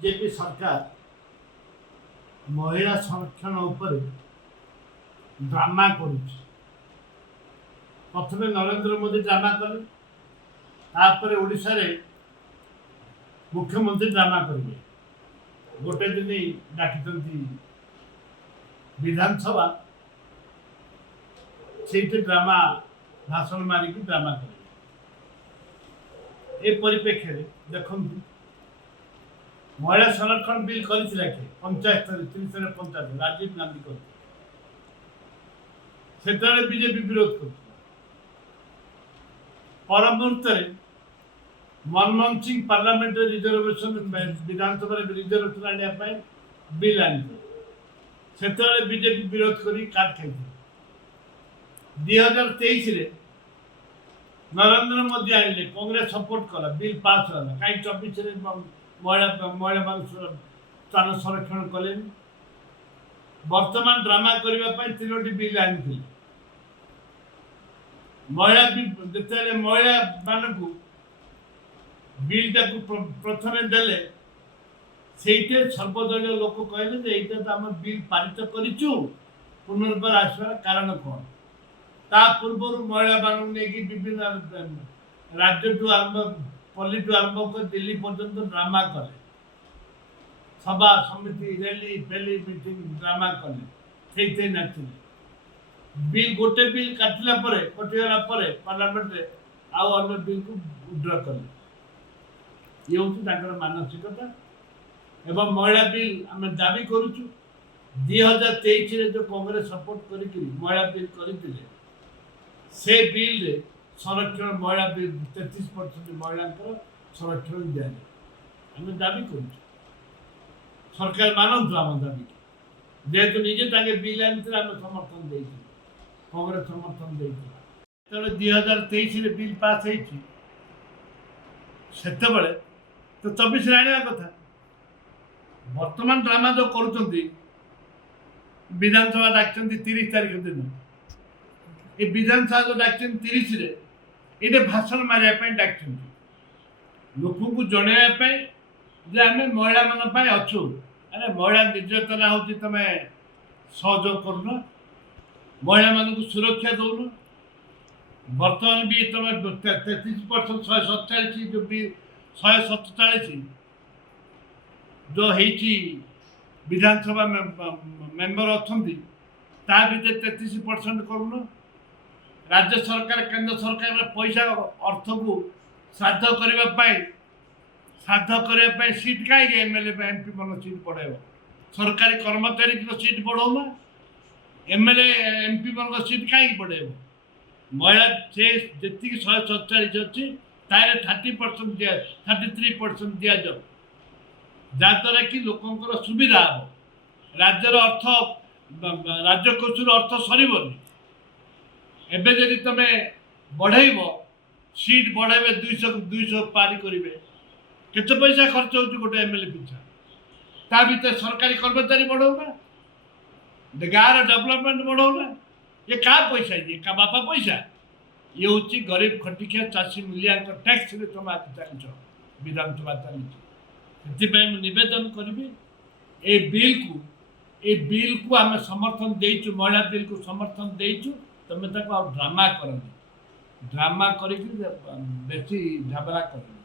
BJP सरकार महिला संरक्षण उपर ड्रामा प्रथम नरेंद्र मोदी ड्रामा कले तापर ओडिशा रे मुख्यमंत्री ड्रामा करेंगे गोटे दिन डाकी विधानसभा से ड्रामा भाषण मारिकी ड्रामा करेंगे। ए परिप्रेक्षी देखु महिला संरक्षण बिल कर पंचायत 375 राजीव गांधी कर बीजेपी विरोध कर पर मुहूर्त मनमोहन सिंह पार्लियामेंट रिजर्वेशन विधानसभा रिजर्वेशन आने बिल आनी से बीजेपी विरोध कर काट खाई 2023 नरेंद्र मोदी आने कांग्रेस सपोर्ट कला बिल पास होला कहीं 24 महिला स्थान संरक्षण कले वर्तमान ड्रामा करने 3टी बिल आनी महिला जिते महिला मानक बिल प्रथम देले सर्वदलीय लोक कहले तो आम बिल पारित करूँ पुनर्बार आसवार कारण कौन ता पूर्व महिला मान विभिन्न राज्य टू आरंभ पल्ली टू आरंभ कर दिल्ली पर्यंत ड्रामा कले सभा समिति रैली फैली मीटिंग ड्रामा कले नाचले बिल गोटे बिल काटिला कटिगला पार्लियामेंट आउ अन्य बिल को विड्र कले ये हूँ मानसिकता एवं महिला बिल आम दाबी करुचु 2023 जो कांग्रेस सपोर्ट करी महिला बिल करते से बिल रे संरक्षण महिला बिल 33% महिला संरक्षण दिया आम दाबी कर सरकार मानतु आम दाबी जेहेतु निजे बिल आनी आम समर्थन दे कांग्रेस समर्थन दे 2023 बिल पास से तो 24 आने कथा वर्तमान ड्रामा जो कर विधानसभा डाक 30 तारीख दिन ये विधानसभा जो डाक 30 ये भाषण मारे डाक लोक को जनवाई जे आम महिला मान अच्छु अरे महिला निर्यातना हो तुम सहयोग करुन महिला मान सुरक्षा दौन बर्तमान भी तुम 33% 147 जो भी 147 जो होती विधानसभा मेंबर अच्छा ता भीतर 33% करुन राज्य सरकार केंद्र सरकार पैसा अर्थ को श्राद्ध करने सीट कहीं एमएलए एमपी मन सीट बढ़ाव सरकारी कर्मचारी सीट बढ़ाऊना एमएलए एमपी मन सीट कहीं बढ़ाव महिला से जी 147 अच्छी तार 30% दिया 33% दि जाऊ जहाँद्वारा कि लोकंर सुविधा हम राज्यर अर्थ राज्यकोष अर्थ सरबनी एबे जदि तुम बढ़ेब सीट बढ़ेबे 200 पारी करेंगे केते पैसा खर्च हो गोटे एमएलए पिछा ता भीतर सरकारी कर्मचारी बढ़ाऊना गाँव डेवलपमेंट बढ़ाऊना ये क्या पैसा ये क्या बापा पैसा ये हूँ गरीब खटिकिया चाषी मूलिया टैक्स तुम आज चल विधानसभा चली निवेदन करी ए बिल को आम समर्थन देचु महिला बिल को समर्थन देचु तुम ड्रामा कर ड्रामा कर बेसी झबरा कर